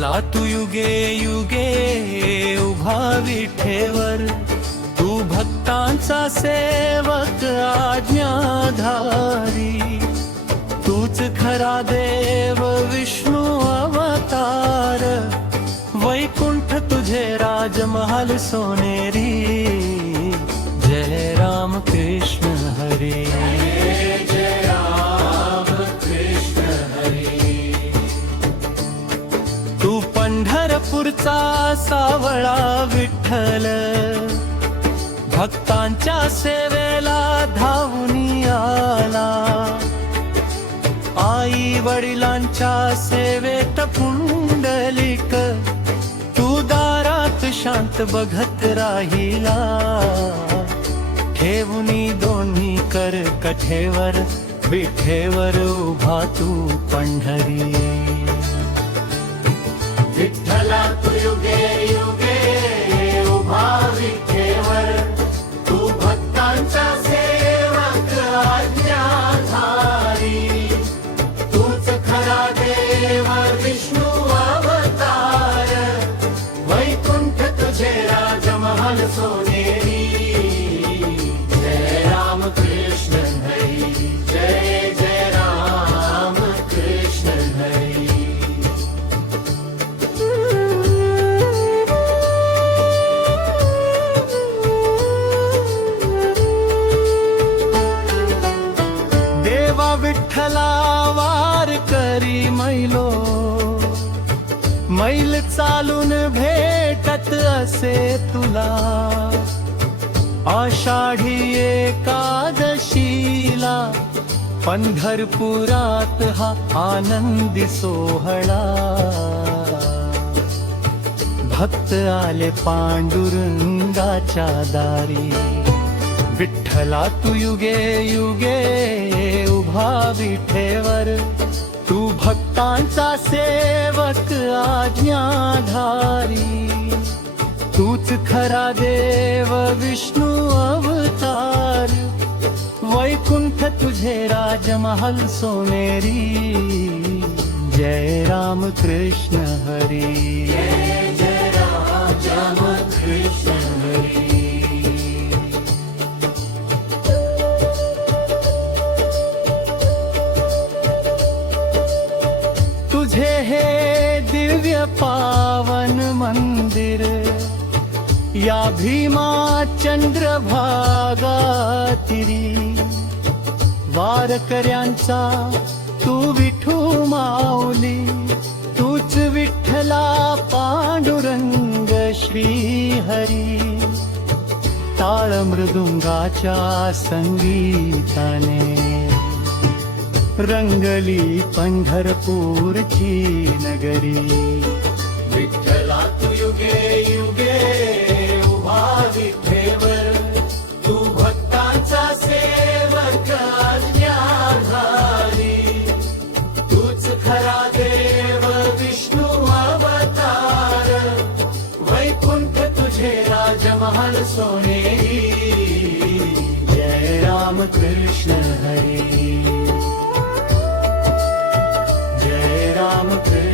विठ्ठला तू युगे युगे उभा विठेवर, तू भक्तांचा सेवक आज्ञाधारी, तूच खरा देव विष्णू अवतार, वैकुंठ तुझे राजमहाल सोनेरी, जय राम कृष्ण हरी, जय राम कृष्ण हरी। तू पंढरपूरचा सावळा विठ्ठल, भक्तांच्या सेवेला धावून आला, आई वडिलांच्या सेवेत पुंडलिक, तू दारात शांत बघत राहिला, ठेवूनी दोन्ही कर कठेवर, विठेवर उभा तू पंढरी। विठ्ठला तू युगे युगे उभा विठेवर, तू भक्तांचा सेवक आज्ञाधारी, तूच खरा देव विष्णू अवतार, वैकुंठ तुझे राजमहाल सोनेरी, जय राम कृष्ण हरी, जय जय राम कृष्ण हरी। देवा विठ्ठला वार करी मैलो, मैल चालून भेटत असे तुला, आषाढी एकादशीला पंढरपुरात हा आनंदी सोहळा, भक्त आले पांडुरंगाच्या दारी, विठ्ठला तू युगे युगे उभा विठेवर, तू भक्तांचा सेवक आज्ञाधारी, तूच खरा देव विष्णू अवतार, वैकुंठ तुझे राजमहाल सोनेरी, जय राम कृष्ण हरी, जय जय राम कृष्ण हरी। तुझे हे दिव्य पावन मंदिर, या भीमा चंद्रभागा तीरी, वारकऱ्यांचा तू विठू माऊली, तूच विठ्ठला पांडुरंग श्री हरी, टाळ मृदुंगाच्या संगीताने रंगली पंढरपूरची नगरी, विठ्ठला तू युगे युगे उभा विठेवर, तू भक्तांचा सेवक आज्ञाधारी, तूच खरा देव विष्णू अवतार, वैकुंठ तुझे राजमहाल सोनेरी, जय राम कृष्ण हरी, जय राम कृष्ण